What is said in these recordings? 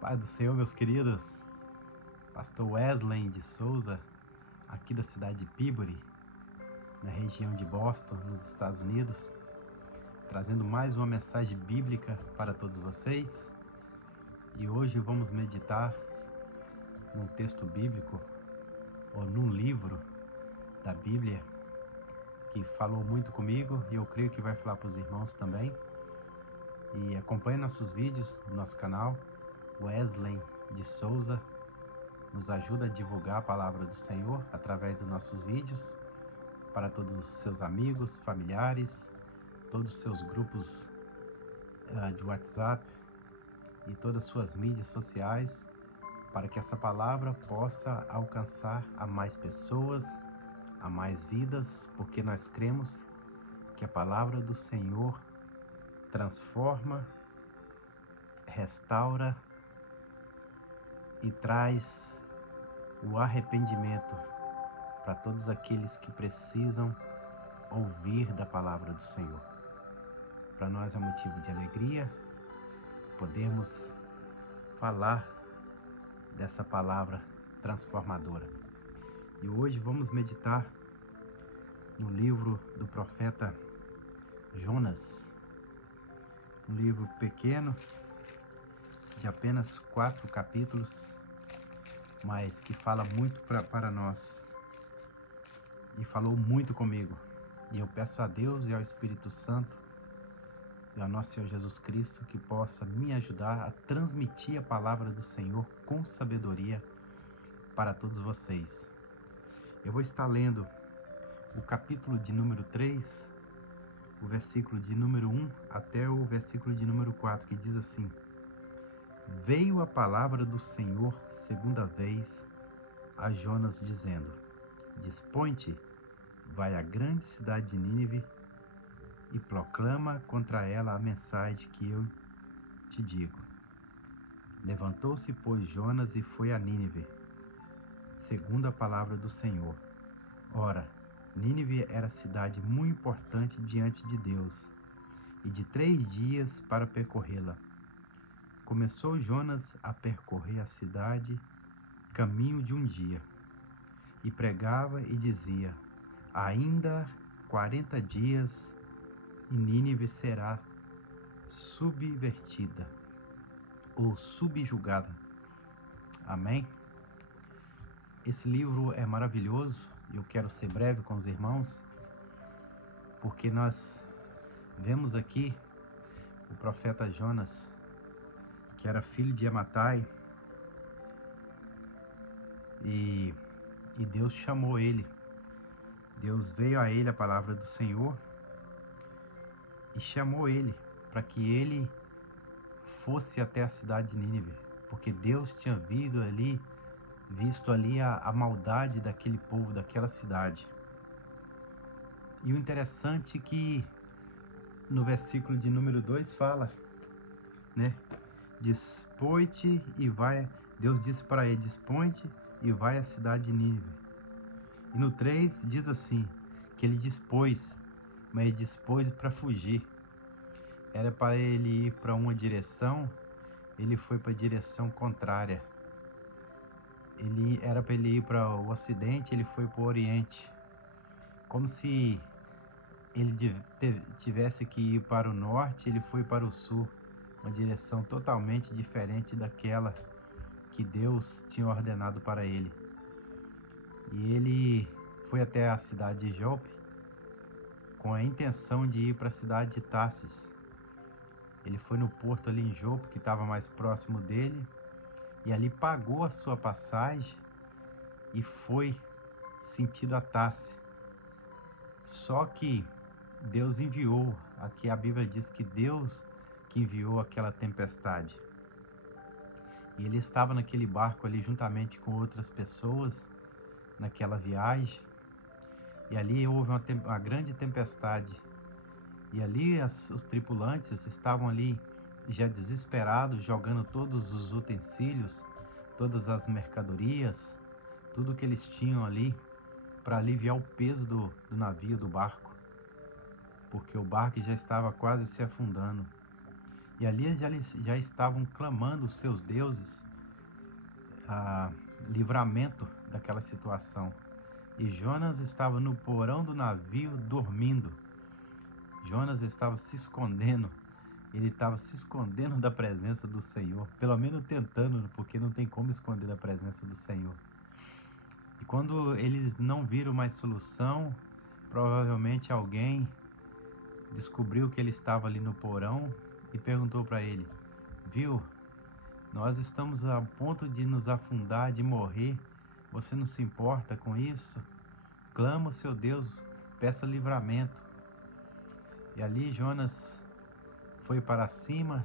Pai do Senhor, meus queridos, Pastor Wesley de Souza, aqui da cidade de Peabody, na região de Boston, nos Estados Unidos, trazendo mais uma mensagem bíblica para todos vocês. E hoje vamos meditar num texto bíblico, ou num livro da Bíblia, que falou muito comigo e eu creio que vai falar para os irmãos também. E acompanhe nossos vídeos no nosso canal. Wesley de Souza nos ajuda a divulgar a palavra do Senhor através dos nossos vídeos para todos os seus amigos, familiares, todos os seus grupos de WhatsApp e todas as suas mídias sociais, para que essa palavra possa alcançar a mais pessoas, a mais vidas, porque nós cremos que a palavra do Senhor transforma, restaura e traz o arrependimento para todos aqueles que precisam ouvir da palavra do Senhor. Para nós é motivo de alegria podermos falar dessa palavra transformadora. E hoje vamos meditar no livro do profeta Jonas, um livro pequeno de apenas 4 capítulos, mas que fala muito para nós e falou muito comigo. E eu peço a Deus e ao Espírito Santo e ao nosso Senhor Jesus Cristo que possa me ajudar a transmitir a palavra do Senhor com sabedoria para todos vocês. Eu vou estar lendo o capítulo de número 3, o versículo de número 1 até o versículo de número 4, que diz assim: Veio a palavra do Senhor segunda vez a Jonas, dizendo: Dispõe-te, vai à grande cidade de Nínive e proclama contra ela a mensagem que eu te digo. Levantou-se, pois, Jonas e foi a Nínive, segundo a palavra do Senhor. Ora, Nínive era cidade muito importante diante de Deus, e de 3 dias para percorrê-la. Começou Jonas a percorrer a cidade, caminho de um dia, e pregava e dizia: Ainda 40 dias e Nínive será subvertida ou subjugada. Amém? Esse livro é maravilhoso e eu quero ser breve com os irmãos, porque nós vemos aqui o profeta Jonas, que era filho de Amatai, e Deus chamou ele. Deus veio a ele a palavra do Senhor e chamou ele para que ele fosse até a cidade de Nínive, porque Deus tinha visto ali a maldade daquele povo, daquela cidade. E o interessante é que no versículo de número 2 fala, né? Dispõe-te e vai. Deus disse para ele: dispõe-te e vai à cidade de Nínive. E no 3 diz assim, que ele dispôs, mas ele dispôs para fugir. Era para ele ir para uma direção, ele foi para a direção contrária. Era para ele ir para o ocidente, ele foi para o oriente. Como se ele tivesse que ir para o norte, ele foi para o sul. Uma direção totalmente diferente daquela que Deus tinha ordenado para ele. E ele foi até a cidade de Jope com a intenção de ir para a cidade de Tarsis. Ele foi no porto ali em Jope, que estava mais próximo dele, e ali pagou a sua passagem e foi sentido a Tarsis. Só que Deus enviou, aqui a Bíblia diz que Deus que enviou aquela tempestade. E ele estava naquele barco ali juntamente com outras pessoas naquela viagem, e ali houve uma grande tempestade. E ali os tripulantes estavam ali já desesperados, jogando todos os utensílios, todas as mercadorias, tudo que eles tinham ali para aliviar o peso do navio, do barco, porque o barco já estava quase se afundando. E ali eles já estavam clamando os seus deuses a livramento daquela situação. E Jonas estava no porão do navio dormindo. Jonas estava se escondendo. Ele estava se escondendo da presença do Senhor. Pelo menos tentando, porque não tem como esconder da presença do Senhor. E quando eles não viram mais solução, provavelmente alguém descobriu que ele estava ali no porão e perguntou para ele: viu, nós estamos a ponto de nos afundar, de morrer. Você não se importa com isso? Clama o seu Deus, peça livramento. E ali Jonas foi para cima.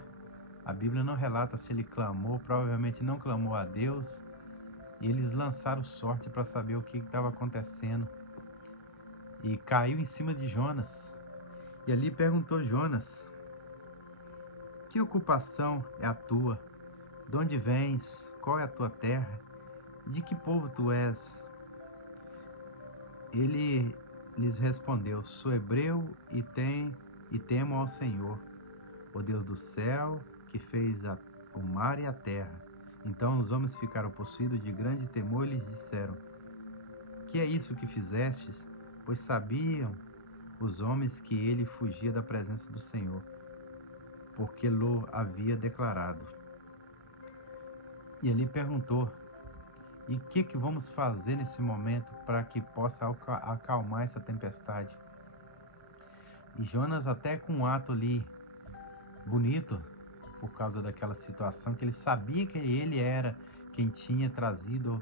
A Bíblia não relata se ele clamou, provavelmente não clamou a Deus. E eles lançaram sorte para saber o que estava acontecendo. E caiu em cima de Jonas. E ali perguntou Jonas: que ocupação é a tua? De onde vens? Qual é a tua terra? De que povo tu és? Ele lhes respondeu: sou hebreu e temo ao Senhor, o Deus do céu, que fez o mar e a terra. Então os homens ficaram possuídos de grande temor e lhes disseram: que é isso que fizestes? Pois sabiam os homens que ele fugia da presença do Senhor, porque lo havia declarado. E ele perguntou: e o que vamos fazer nesse momento para que possa acalmar essa tempestade? E Jonas, até com um ato ali bonito, por causa daquela situação, que ele sabia que ele era quem tinha trazido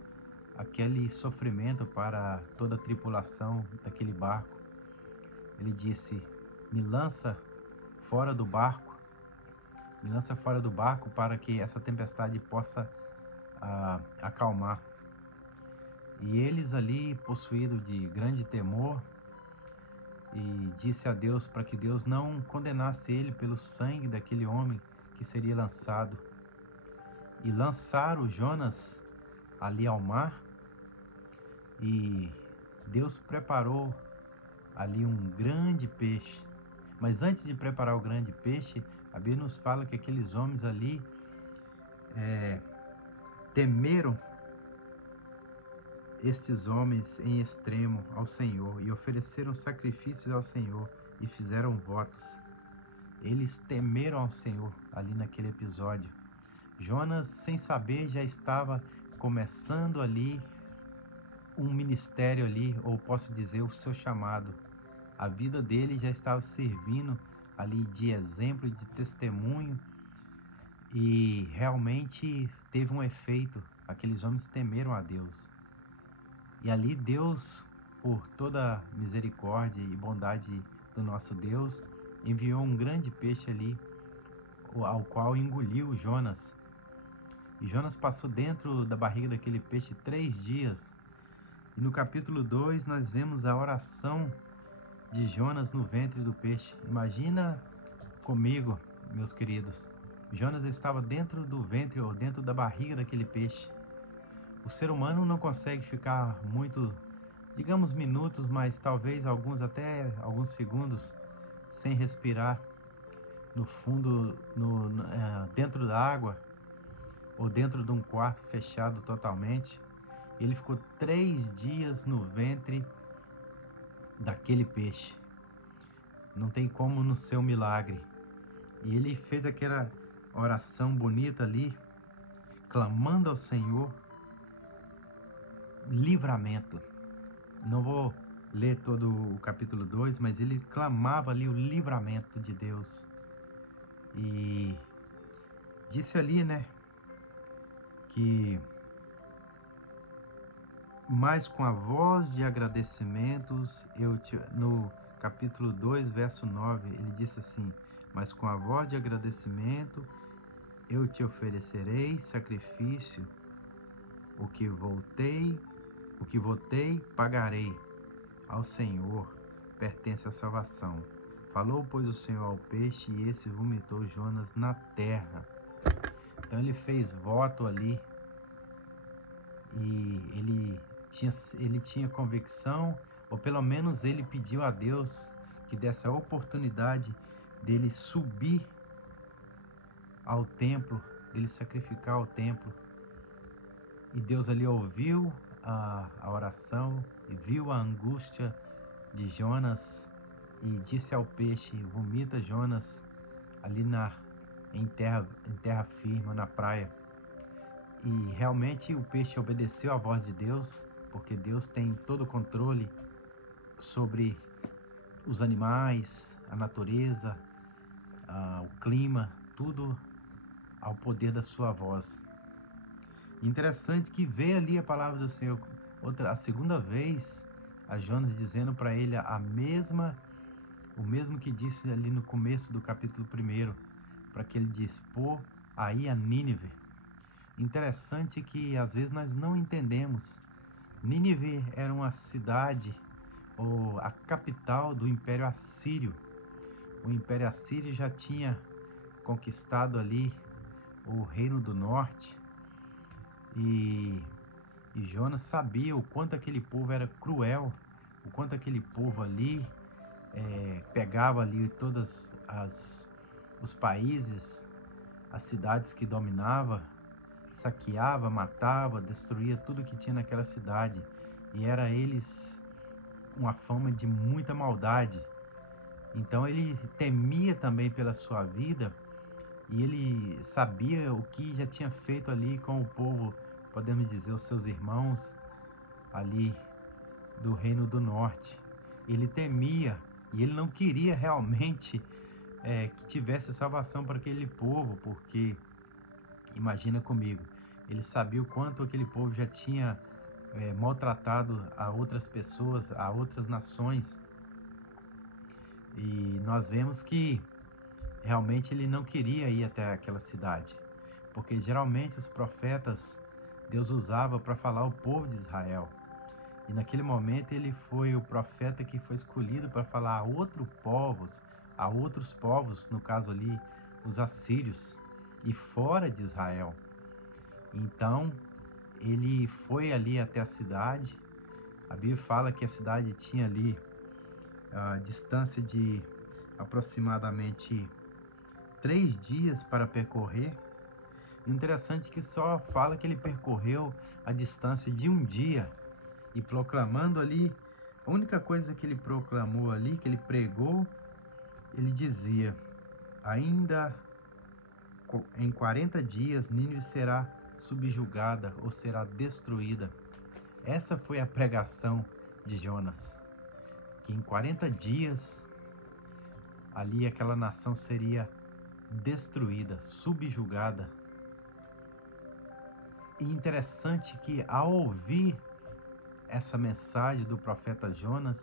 aquele sofrimento para toda a tripulação daquele barco. Ele disse: me lança fora do barco, para que essa tempestade possa acalmar. E eles ali, possuídos de grande temor, e disse a Deus para que Deus não condenasse ele pelo sangue daquele homem que seria lançado. E lançaram Jonas ali ao mar, e Deus preparou ali um grande peixe. Mas antes de preparar o grande peixe, a Bíblia nos fala que aqueles homens ali temeram estes homens em extremo ao Senhor e ofereceram sacrifícios ao Senhor e fizeram votos. Eles temeram ao Senhor ali naquele episódio. Jonas, sem saber, já estava começando ali um ministério ali, ou posso dizer, o seu chamado. A vida dele já estava servindo ali de exemplo, de testemunho, e realmente teve um efeito. Aqueles homens temeram a Deus. E ali Deus, por toda a misericórdia e bondade do nosso Deus, enviou um grande peixe ali, ao qual engoliu Jonas. E Jonas passou dentro da barriga daquele peixe 3 dias. E no capítulo 2 nós vemos a oração de Jonas no ventre do peixe. Imagina comigo, meus queridos. Jonas estava dentro do ventre ou dentro da barriga daquele peixe. O ser humano não consegue ficar muito, digamos, minutos, mas talvez até alguns segundos sem respirar no fundo, dentro da água ou dentro de um quarto fechado totalmente. Ele ficou 3 dias no ventre daquele peixe. Não tem como não ser um milagre. E ele fez aquela oração bonita ali, clamando ao Senhor livramento. Não vou ler todo o capítulo 2, mas ele clamava ali o livramento de Deus. E disse ali, né, que mas com a voz de agradecimentos, no capítulo 2, verso 9, ele disse assim: mas com a voz de agradecimento eu te oferecerei sacrifício, o que votei pagarei. Ao Senhor pertence a salvação. Falou, pois, o Senhor ao peixe, e esse vomitou Jonas na terra. Então ele fez voto ali, e ele tinha convicção, ou pelo menos ele pediu a Deus que desse a oportunidade dele subir ao templo, dele sacrificar ao templo. E Deus ali ouviu a oração e viu a angústia de Jonas e disse ao peixe: vomita Jonas ali em terra firme, na praia. E realmente o peixe obedeceu à voz de Deus, porque Deus tem todo o controle sobre os animais, a natureza, o clima, tudo ao poder da sua voz. Interessante que veio ali a palavra do Senhor, a segunda vez, a Jonas dizendo para ele o mesmo que disse ali no começo do capítulo 1, para que ele dispor aí a Nínive. Interessante que às vezes nós não entendemos. Nínive era uma cidade, ou a capital do Império Assírio. O Império Assírio já tinha conquistado ali o Reino do Norte, e Jonas sabia o quanto aquele povo era cruel, o quanto aquele povo ali pegava ali todos os países, as cidades que dominava, saqueava, matava, destruía tudo que tinha naquela cidade. E era eles uma fama de muita maldade. Então ele temia também pela sua vida, e ele sabia o que já tinha feito ali com o povo, podemos dizer, os seus irmãos ali do Reino do Norte. Ele temia e ele não queria realmente que tivesse salvação para aquele povo, porque imagina comigo, ele sabia o quanto aquele povo já tinha maltratado a outras pessoas, a outras nações. E nós vemos que realmente ele não queria ir até aquela cidade, porque geralmente os profetas Deus usava para falar ao povo de Israel. E naquele momento ele foi o profeta que foi escolhido para falar a outros povos, no caso ali os assírios, e fora de Israel. Então ele foi ali até a cidade. A Bíblia fala que a cidade tinha ali a distância de aproximadamente 3 dias para percorrer. Interessante que só fala que ele percorreu a distância de 1 dia, e proclamando ali, a única coisa que ele proclamou ali, que ele pregou, ele dizia: ainda em 40 dias Nínive será subjugada ou será destruída. Essa foi a pregação de Jonas, que em 40 dias ali aquela nação seria destruída, subjugada. E interessante que ao ouvir essa mensagem do profeta Jonas,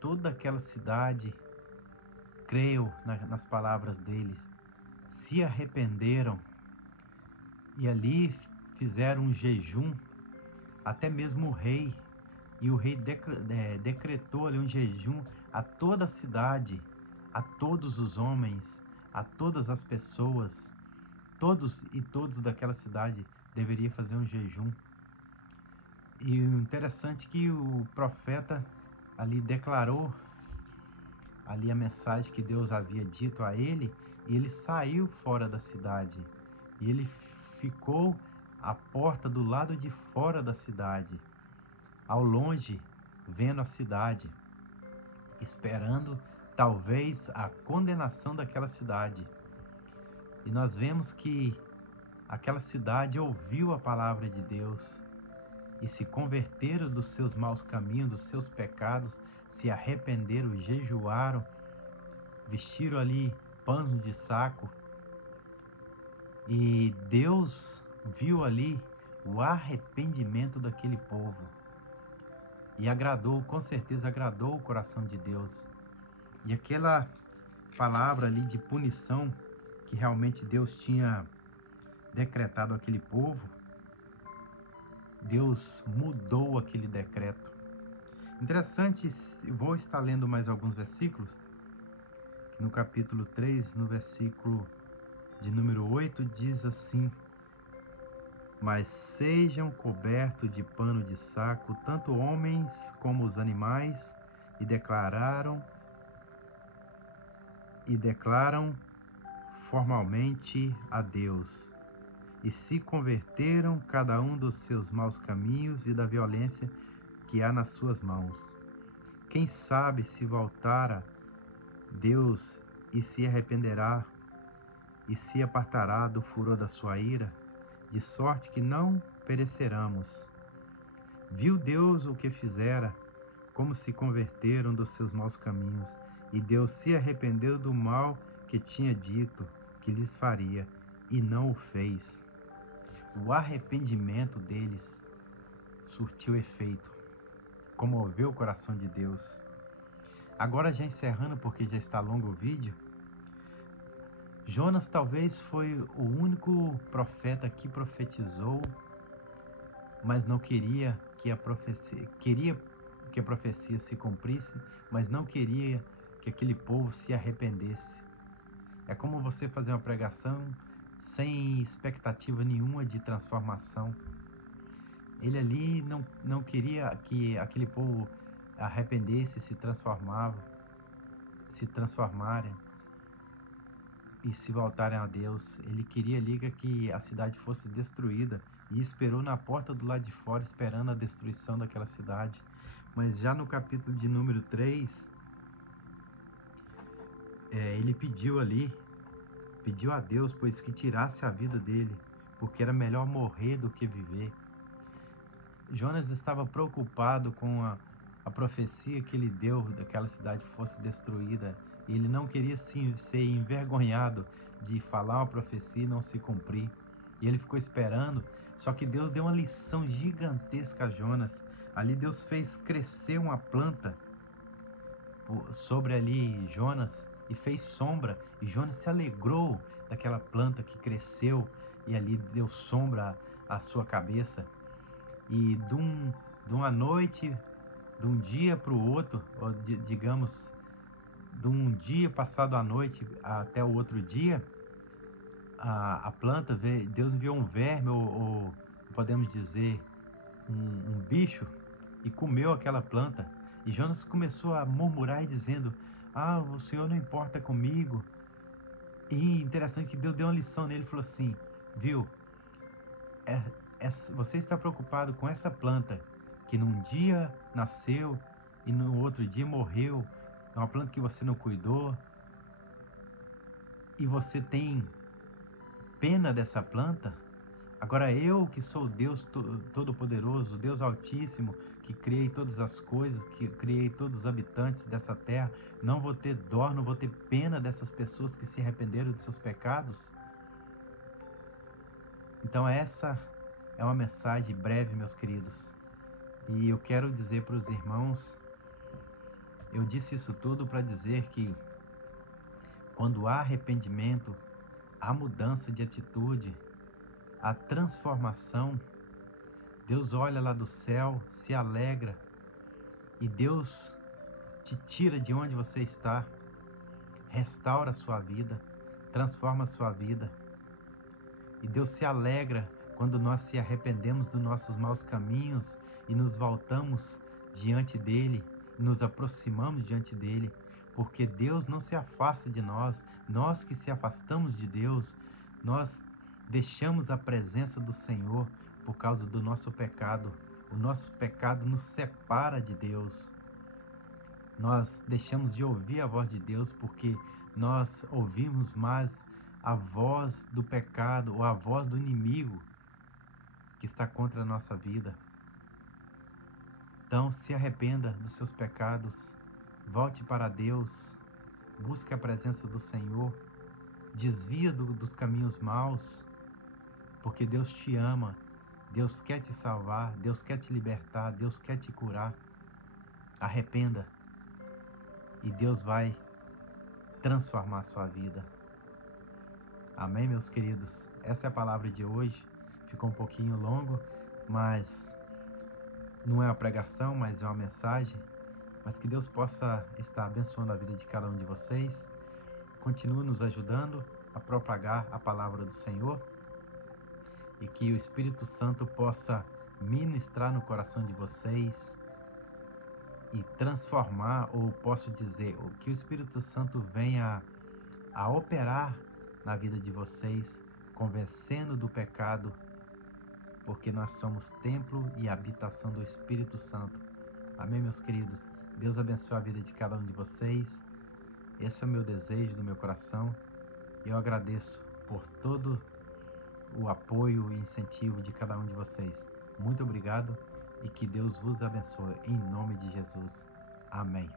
toda aquela cidade creu nas palavras dele, se arrependeram e ali fizeram um jejum. Até mesmo o rei, e o rei decretou ali um jejum a toda a cidade, a todos os homens, a todas as pessoas, todos daquela cidade deveriam fazer um jejum. E o interessante é que o profeta ali declarou ali a mensagem que Deus havia dito a ele, e ele saiu fora da cidade, e ele ficou à porta do lado de fora da cidade, ao longe, vendo a cidade, esperando talvez a condenação daquela cidade. E nós vemos que aquela cidade ouviu a palavra de Deus e se converteram dos seus maus caminhos, dos seus pecados, se arrependeram, jejuaram, vestiram ali panos de saco. E Deus viu ali o arrependimento daquele povo. E agradou, com certeza agradou o coração de Deus. E aquela palavra ali de punição que realmente Deus tinha decretado àquele povo, Deus mudou aquele decreto. Interessante, eu vou estar lendo mais alguns versículos. No capítulo 3, no versículo de número 8, diz assim: mas sejam cobertos de pano de saco, tanto homens como os animais, e declaram formalmente a Deus, e se converteram cada um dos seus maus caminhos e da violência que há nas suas mãos. Quem sabe se voltara Deus e se arrependerá e se apartará do furor da sua ira, de sorte que não pereceramos. Viu Deus o que fizera, como se converteram dos seus maus caminhos, e Deus se arrependeu do mal que tinha dito que lhes faria, e não o fez. O arrependimento deles surtiu efeito, comoveu o coração de Deus. Agora, já encerrando, porque já está longo o vídeo, Jonas talvez foi o único profeta que profetizou, mas não queria que a profecia se cumprisse, mas não queria que aquele povo se arrependesse. É como você fazer uma pregação sem expectativa nenhuma de transformação. Ele ali não queria que aquele povo arrependesse, se transformarem e se voltarem a Deus. Ele queria ali que a cidade fosse destruída e esperou na porta do lado de fora, esperando a destruição daquela cidade. Mas já no capítulo de número 3, ele pediu a Deus, pois que tirasse a vida dele, porque era melhor morrer do que viver. Jonas estava preocupado com a profecia que ele deu daquela cidade fosse destruída. Ele não queria ser envergonhado de falar uma profecia e não se cumprir. E ele ficou esperando, só que Deus deu uma lição gigantesca a Jonas. Ali Deus fez crescer uma planta sobre ali Jonas e fez sombra. E Jonas se alegrou daquela planta que cresceu e ali deu sombra à sua cabeça. E de uma noite, de um dia para o outro, ou digamos, de um dia passado a noite até o outro dia, a planta, Deus enviou um verme, ou podemos dizer, um bicho, e comeu aquela planta. E Jonas começou a murmurar e dizendo: o Senhor não importa comigo. E interessante que Deus deu uma lição nele, falou assim: viu, você está preocupado com essa planta que num dia nasceu e no outro dia morreu, é uma planta que você não cuidou, e você tem pena dessa planta? Agora eu, que sou Deus Todo-Poderoso, Deus Altíssimo, que criei todas as coisas, que criei todos os habitantes dessa terra, não vou ter dó, não vou ter pena dessas pessoas que se arrependeram de seus pecados? Então essa é uma mensagem breve, meus queridos. E eu quero dizer para os irmãos, eu disse isso tudo para dizer que quando há arrependimento, há mudança de atitude, a transformação, Deus olha lá do céu, se alegra, e Deus te tira de onde você está, restaura a sua vida, transforma a sua vida. E Deus se alegra quando nós se arrependemos dos nossos maus caminhos e nos voltamos diante dele, nos aproximamos diante dele, porque Deus não se afasta de nós, nós que se afastamos de Deus, nós deixamos a presença do Senhor por causa do nosso pecado. O nosso pecado nos separa de Deus. Nós deixamos de ouvir a voz de Deus porque nós ouvimos mais a voz do pecado ou a voz do inimigo que está contra a nossa vida. Então, se arrependa dos seus pecados, volte para Deus, busque a presença do Senhor, desvia dos caminhos maus, porque Deus te ama, Deus quer te salvar, Deus quer te libertar, Deus quer te curar. Arrependa e Deus vai transformar a sua vida. Amém, meus queridos? Essa é a palavra de hoje. Ficou um pouquinho longo, mas não é uma pregação, mas é uma mensagem. Mas que Deus possa estar abençoando a vida de cada um de vocês. Continue nos ajudando a propagar a palavra do Senhor. E que o Espírito Santo possa ministrar no coração de vocês e transformar, ou posso dizer, que o Espírito Santo venha a operar na vida de vocês, convencendo do pecado, porque nós somos templo e habitação do Espírito Santo. Amém, meus queridos? Deus abençoe a vida de cada um de vocês. Esse é o meu desejo do meu coração. Eu agradeço por todo o apoio e incentivo de cada um de vocês. Muito obrigado e que Deus vos abençoe em nome de Jesus. Amém.